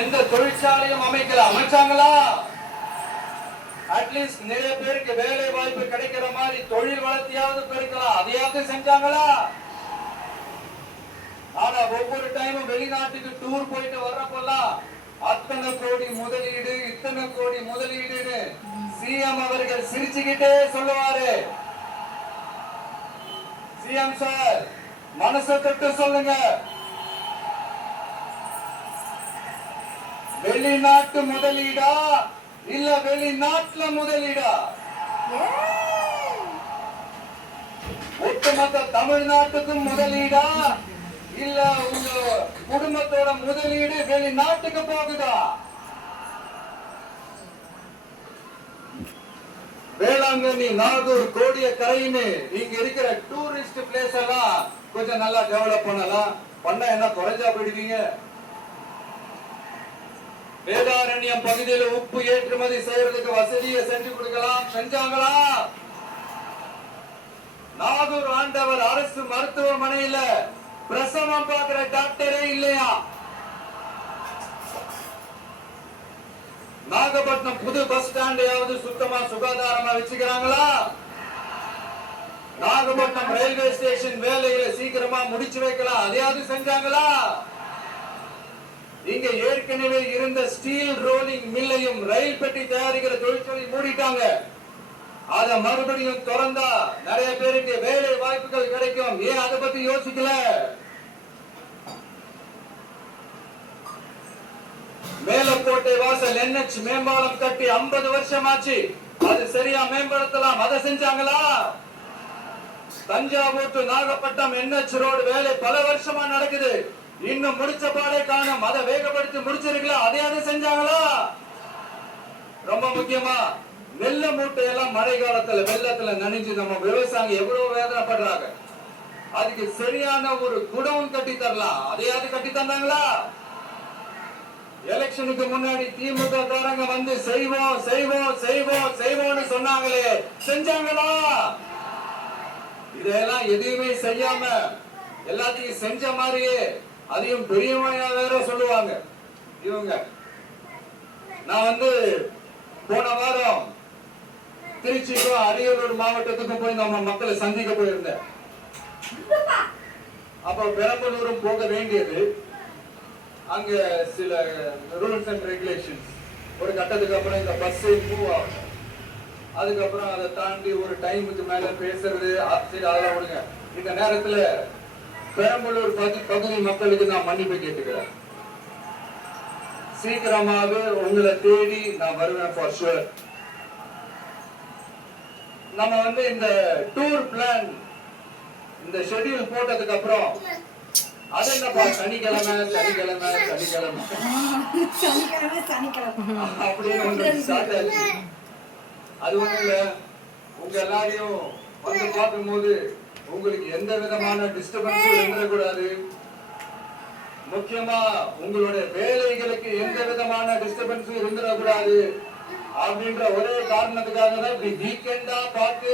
எந்த தொழிற்சாலையும் அமைச்சாங்களா? அட்லீஸ்ட் நிறைய பேருக்கு வேலை வாய்ப்பு கிடைக்கிற மாதிரி தொழில் வளர்த்தியாவது பெருக்கலாம், அதையாவது செஞ்சாங்களா? ஆனா ஒவ்வொரு டைமும் வெளிநாட்டுக்கு டூர் போயிட்டு வர்றப்பெல்லாம் அத்தனை கோடி முதலீடு, இத்தனை கோடி முதலீடு சிஎம் அவர்கள் சிரிச்சுக்கிட்டே சொல்லுவாரு. சிஎம் சார், மனசை தொட்டு சொல்லுங்க, வெளிநாட்டு முதலீடா இல்ல வெளிநாட்டுல முதலீடா? ஒட்டுமொத்த தமிழ்நாட்டுக்கும் முதலீடா இல்ல உங்க குடும்பத்தோட முதலீடு வெளிநாட்டுக்கு போகுதா? வேளாங்கண்ணி, நாகூர், கோடியக்கரைன்னு இங்க இருக்கிற டூரிஸ்ட் பிளேஸ் எல்லாம் கொஞ்சம் நல்லா டெவலப் பண்ணலாம். பண்ண என்ன குறைஞ்சா போயிடுவீங்க? வேதாரண்யம் பகுதியில் உப்பு ஏற்றுமதி செய்யறதுக்கு வசதியை செஞ்சு கொடுக்கலாம், செஞ்சாங்களா? நாகூர் ஆண்டவர் அரசு மருத்துவமனையில பிரசவம் பார்க்கிற டாக்டரே இல்லையா? நாகப்பட்டினம் புது பஸ் ஸ்டாண்டையாவது சுத்தமா சுகாதாரமா வச்சுக்கிறாங்களா? நாகப்பட்டினம் ரயில்வே ஸ்டேஷன் வேலையில சீக்கிரமா முடிச்சு வைக்கலாம், அதையாவது செஞ்சாங்களா? இங்க ஏற்கனவே இருந்த ஸ்டீல் ரோலிங் மில்லையும் ரயில் பெட்டி தயாரிக்கிற தொழிற்சாலை மூடிட்டாங்க. அத மறுபடியும் திறந்தா நிறைய பேருக்கு வேலை வாய்ப்புகள் கிடைக்கும். ஏன் அதை பத்தி யோசிக்கல? மேலக்கோட்டை வாசல் NH மேம்பாலம் கட்டி 50 வருஷம் ஆச்சு, அது சரியா மேம்படுத்தலாம், அதை செஞ்சாங்களா? Thanjavur to Nagapattinam NH road வேலை பல வருஷமா நடக்குது, இன்னும் முடிச்ச பாடே காணும், அதை வேகப்படுத்தி முடிச்சிருக்கலாம், அதையாவது செஞ்சாங்களா? ரொம்ப முக்கியமா நெல்ல மூட்டையெல்லாம் மழை காலத்துல வெள்ளத்துல நனைஞ்சு நம்ம விவசாயிங்க எவ்வளவு வேதனைப்படுறாங்க. அதுக்கு சரியான ஒரு குடவுன் கட்டி தரலாம், அதையாவது கட்டி தந்தாங்களா? எலெக்ஷனுக்கு முன்னாடி திமுக காரங்க வந்து செய்வோம் செய்வோம் செய்வோம் செய்வோம்னு சொன்னாங்களே, செஞ்சாங்களா? இதெல்லாம் எதையுமே செய்யாம எல்லாத்தையும் செஞ்ச மாதிரியே அதையும் பெரியமையா வேற சொல்லுவாங்க இவங்க. நான் வந்து போன வாரம் திருச்சிக்கும் அரியலூர் மாவட்டத்துக்கும் போய் நம்ம மக்களை சந்திக்க போயிருந்தேன். அப்ப பெரம்பலூரும் போக வேண்டியது. அங்க சில ரூல்ஸ் அண்ட் ரெகுலேஷன்ஸ், ஒரு கட்டத்துக்கு அப்புறம் இந்த பஸ் மூவ் ஆகும், அதுக்கப்புறம் அதை தாண்டி ஒரு டைமுக்கு மேல பேசுறது, அதெல்லாம் விடுங்க. இந்த நேரத்துல பெரம்பலூர் பகுதி மக்களுக்கு நான் மன்னிப்பு கேட்டுக்கிறேன். சீக்கிரமாவே உங்களை தேடி நான் வருவேன் ஃபார் ஷூர். நம்ம வந்து இந்த டூர் பிளான், இந்த ஷெட்யூல் போட்டதுக்கு அப்புறம் அது என்னப்பா சனிக்கிழமை சனிக்கிழமை சனிக்கிழமை அப்படின்னு ஒன்று ஸ்டார்ட் ஆச்சு. அது ஒண்ணு இல்ல, உங்க எல்லாரையும் வந்து பார்க்கும் போது உங்களுக்கு எந்த விதமான டிஸ்டர்பன்ஸும் இருந்துடக்கூடாது. முக்கியமா உங்களுடைய வேலைகளுக்கு எந்த விதமான டிஸ்டர்பன்ஸும் இருந்துடக்கூடாது அப்படின்ற ஒரே காரணத்துக்காக தான் இப்படி வீக்கெண்டா பார்த்து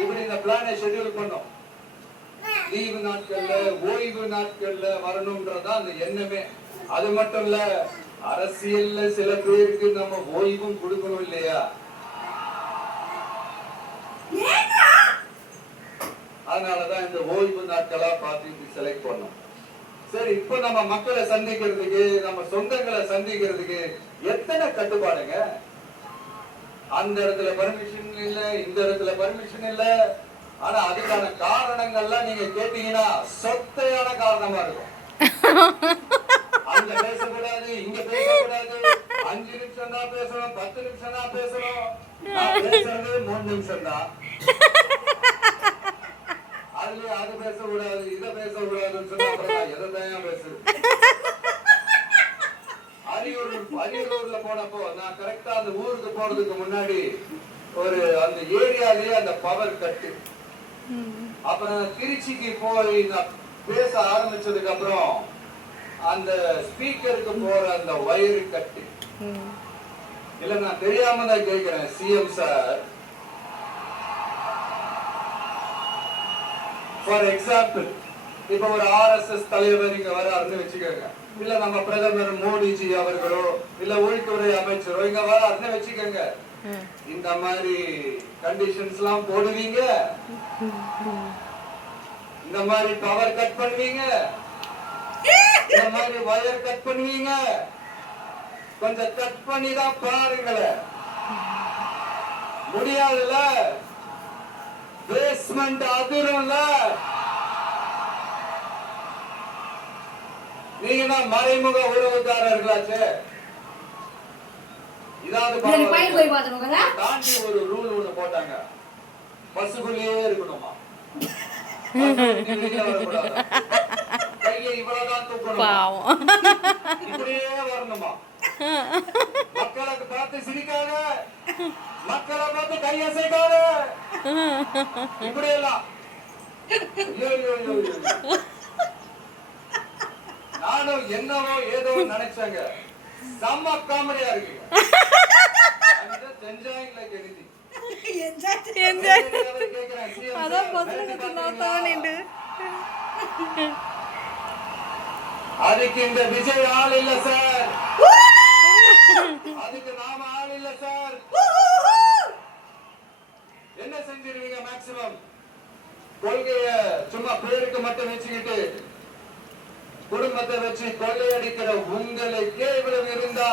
இப்படி இந்த பிளானை ஷெட்யூல் பண்ணோம். லீவு நாட்கள்ல ஓய்வு நாட்கள்ல வரணும்ன்றதா அந்த எண்ணமே. அது மட்டும் இல்ல, அரசியல்ல சில பேருக்கு நம்ம ஓய்வும் கொடுக்கணும் இல்லையா? அதனாலதான் இந்த ஓய்வு நாட்களா பார்த்து செலக்ட் பண்ணோம். சரி, இப்ப நம்ம மக்களை சந்திக்கிறதுக்கு, நம்ம சொந்தங்களை சந்திக்கிறதுக்கு எத்தனை கட்டுப்பாடுங்க. அந்த இடத்துல பர்மிஷன் இல்ல, இந்த இடத்துல பர்மிஷன் இல்ல. ஆனா அதுக்கான காரணங்கள்லாம் நீங்க கேட்டீங்கன்னா சொத்தையான காரணமா இருக்கும். அங்க பேசக்கூடாது, இங்க பேசக்கூடாது, 5 நிமிஷம் தான் பேசணும், 10 நிமிஷம் தான் பேசணும். நான் பேசுறது 3 நிமிஷம் தான். அதுலயே அது பேசக்கூடாது, இதை பேசக்கூடாதுன்னு சொன்னா அப்புறம் எதைத்தான் பேசுது. அரியலூர்ல போனப்போ நான் கரெக்டா அந்த ஊருக்கு போறதுக்கு முன்னாடி ஒரு அந்த ஏரியாலேயே அந்த பவர் கட்டு. அப்புறம் திருச்சிக்கு போய் நான் பேச ஆரம்பிச்சதுக்கு அப்புறம் அந்த ஸ்பீக்கருக்கு போற அந்த வயரு கட்டு. இல்ல நான் தெரியாம தான் கேட்கிறேன் சிஎம் சார். ஃபார் எக்ஸாம்பிள், இப்ப ஒரு RSS தலைவர் இங்க வராருன்னு வச்சுக்கோங்க. இல்ல நம்ம பிரதமர் மோடிஜி அவர்களோ இல்ல உள்துறை அமைச்சரோ இங்க வராருன்னு வச்சுக்கோங்க, இந்த மாதிரி கண்டிஷன்ஸ் எல்லாம் போடுவீங்க, இந்த மாதிரி பவர் கட் பண்ணுவீங்க, இந்த மாதிரி வயர் கட் பண்ணுவீங்க, கொஞ்சம் கட் பண்ணி தான் பாருங்களேன். முடியாதுல்ல, பேஸ்மெண்ட் அதிரும்ல. நீங்க தான் மறைமுக உறவுக்காரர்களாச்சே. இதாவது தாண்டி ஒரு ரூல் ஒண்ணு போட்டாங்க, பஸ்ஸுக்குள்ளேயே இருக்கணுமா, கையை இவ்வளவுதான் தூக்கணும், இப்படியே வரணுமா, மக்களை பார்த்து சிரிக்காத, மக்களை பார்த்து கையசைக்காத, இப்படி எல்லாம். நானும் என்னவோ ஏதோ நினைச்சாங்க, செம்ம காமெடியா இருக்கு. அதுக்கு இந்த விஜய் ஆள் இல்ல சார், அதுக்கு நாம ஆள் இல்ல சார். என்ன செஞ்சிருவீங்க? மேக்சிமம் கொள்கைய சும்மா பேருக்கு மட்டும் வச்சுக்கிட்டு குடும்பத்தை வச்சு கொள்ளையடிக்கிற உங்களுக்கே இவ்வளவு இருந்தா,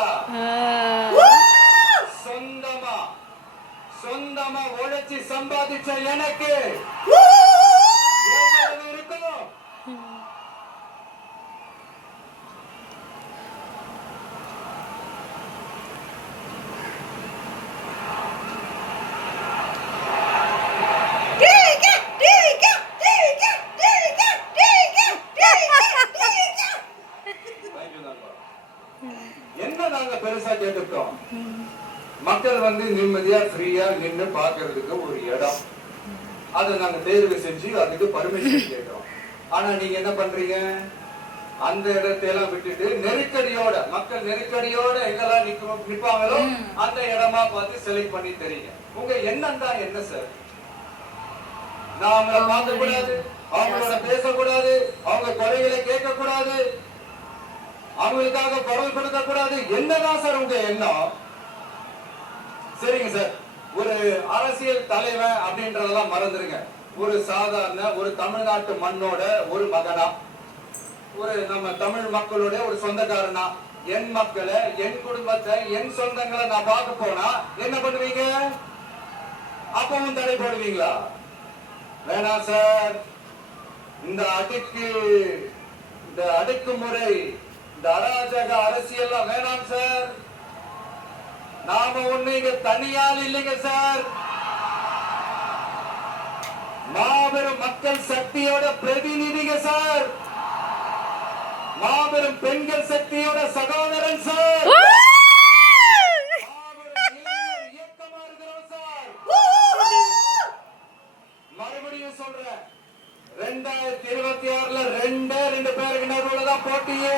சொந்தமா உழைச்சி சம்பாதிச்ச எனக்கு எவ்வளவு இருக்கும்? என்ன நாங்க பெருசா கேட்டுட்டோம், மக்கள் வந்து நிம்மதியா ஃப்ரீயா நின்னு பாக்குறதுக்கு ஒரு இடம், அதை நாங்க தேர்வு செஞ்சு அதுக்கு பர்மிஷன் கேட்கிறோம். ஆனா நீங்க என்ன பண்றீங்க, அந்த இடத்தையெல்லாம் விட்டுட்டு நெருக்கடியோட, மக்கள் நெருக்கடியோட எங்கெல்லாம் நிப்பாங்களோ அந்த இடமா பார்த்து செலக்ட் பண்ணி தெரியுங்க. உங்க எண்ணம் தான் என்ன சார்? நான் அவங்கள பார்க்க கூடாது, அவங்களோட பேசக்கூடாது, அவங்க குறைகளை கேட்க கூடாது, அவங்களுக்காக குரல் கொடுக்க கூடாது, என்னதான் சார் உங்க எண்ணம்? சரிங்க சார், ஒரு அரசியல் தலைவன் அப்படின்றதெல்லாம் மறந்துருங்க. ஒரு சாதாரண ஒரு தமிழ்நாட்டு மண்ணோட ஒரு மகனா, ஒரு நம்ம தமிழ் மக்களோட ஒரு சொந்தக்காரனா, என் மக்களை, என் குடும்பத்தை, என் சொந்தங்களை நான் பார்க்க போனா என்ன பண்ணுவீங்க? அப்பவும் தடை போடுவீங்களா? வேணாம் சார். இந்த அடக்குமுறை, இந்த அராஜக அரசியல் வேணாம் சார். நாம ஒண்ணு இங்க தனியால் இல்லைங்க சார், மாபெரும் மக்கள் சக்தியோட பிரதிநிதிங்க சார், மாபெரும் பெண்கள் சக்தியோட சகோதரன் சார், மாபெரும் இளைஞர் இயக்கமா இருக்கிறோம் சார். மறுபடியும் சொல்றேன், 2026ல ரெண்டு பேருக்கு நடுவுல தான் போட்டியே.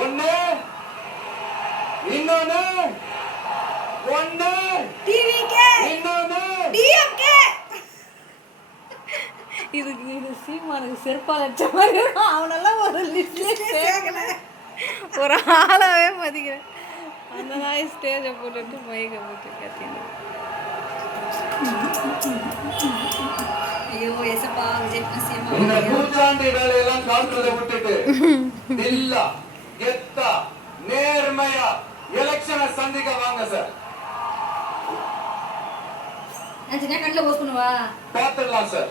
ஒண்ணு இன்னொன்னு, ஒண்ணு டிவிகே, இன்னொன்னு டிஎம்கே. இதுக்கு நீங்க சீமானுக்கு செருப்பால் அடிச்ச மாதிரி அவனெல்லாம் ஒரு லிஸ்ட்லேயே சேர்க்கல, ஒரு ஆளாவே மதிக்கிறேன். அந்த நாய் ஸ்டேஜை போட்டுட்டு மைக்க போட்டு கத்திங்க. ஐயோ எசப்பா விஜய் இந்த நூற்றாண்டு வேலையெல்லாம் காட்டுறதை விட்டுட்டு இல்ல கெத்தா நேர்மையா எலெக்ஷனை சந்திக்க வாங்க சார். கண்ணில் போஸ்ட் பண்ணுவா பாத்துடலாம் சார்.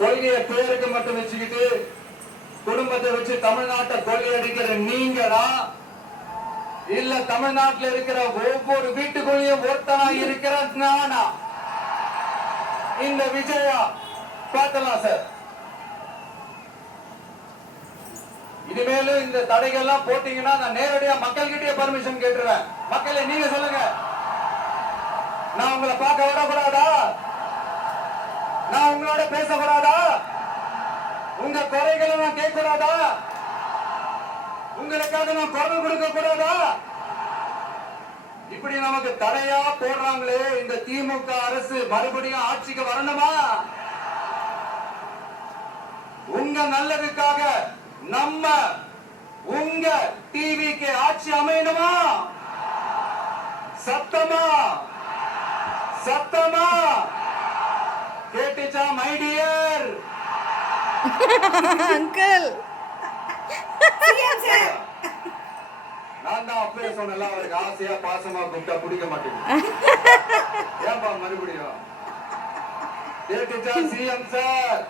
கொள்கைய பேருக்கு மட்டும் வச்சுக்கிட்டு குடும்பத்தை வச்சு தமிழ்நாட்டை கொள்ளையடிக்கிற நீங்களா, இல்ல தமிழ்நாட்டில் இருக்கிற ஒவ்வொரு வீட்டுக்குள்ளேயும் ஒருத்தனா இருக்கிற நானா, இந்த விஜயா? பாத்துடலாம் சார். இனிமேலும் இந்த தடைகள்லாம் போட்டீங்கன்னா நான் நேரடியா மக்கள் கிட்டே பர்மிஷன் கேட்டுருவேன். மக்களை நீங்க சொல்லுங்க, நான் உங்களை பார்க்க விடக்கூடாதா? நான் உங்களோட பேசக்கூடாதா? உங்க குறைகளை நான் கேட்க கூடாதா? உங்களுக்காக நான் குரல் கொடுக்க கூடாதா? இப்படி நமக்கு தடையா போடுறாங்களே, இந்த திமுக அரசு மறுபடியும் ஆட்சிக்கு வரணுமா? உங்க நல்லதுக்காக நம்ம உங்க டிவிக்கு ஆட்சி அமையணுமா? சத்தமா சத்தமா கேட்டுச்சா மை டியர் அங்கிள்? நான் தான் அப்பவே சொன்னல, அவருக்கு ஆசையா பாசமா கூப்பிட்டா பிடிக்க மாட்டேங்குது. ஏன்பா மறுபடியும் கேட்டுச்சா சிஎம் சார்?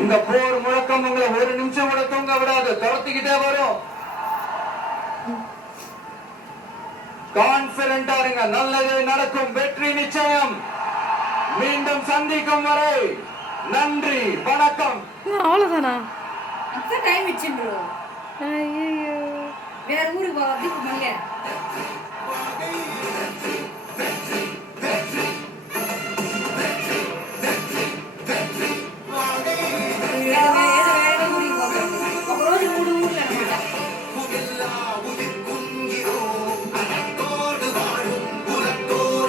இந்த போர் முழக்கம் உங்களை ஒரு நிமிஷம் கூட தூங்க விடாது, துரத்திக்கிட்டே வரும். கான்பிடண்டா இருங்க, நல்லது நடக்கும், வெற்றி நிச்சயம். மீண்டும் சந்திக்கும் வரை நன்றி, வணக்கம். அவ்வளவுதானா? அதான் டைம் வச்சு ப்ரோ. ஐயோ, வேற ஊருக்கு போகிறதுக்கு மல்ல.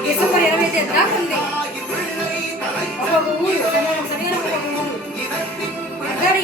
டிசம்பர் 25 தான் ఉంది. ఒక ఊరు సరైన ఒక ఊరు. అక్కడ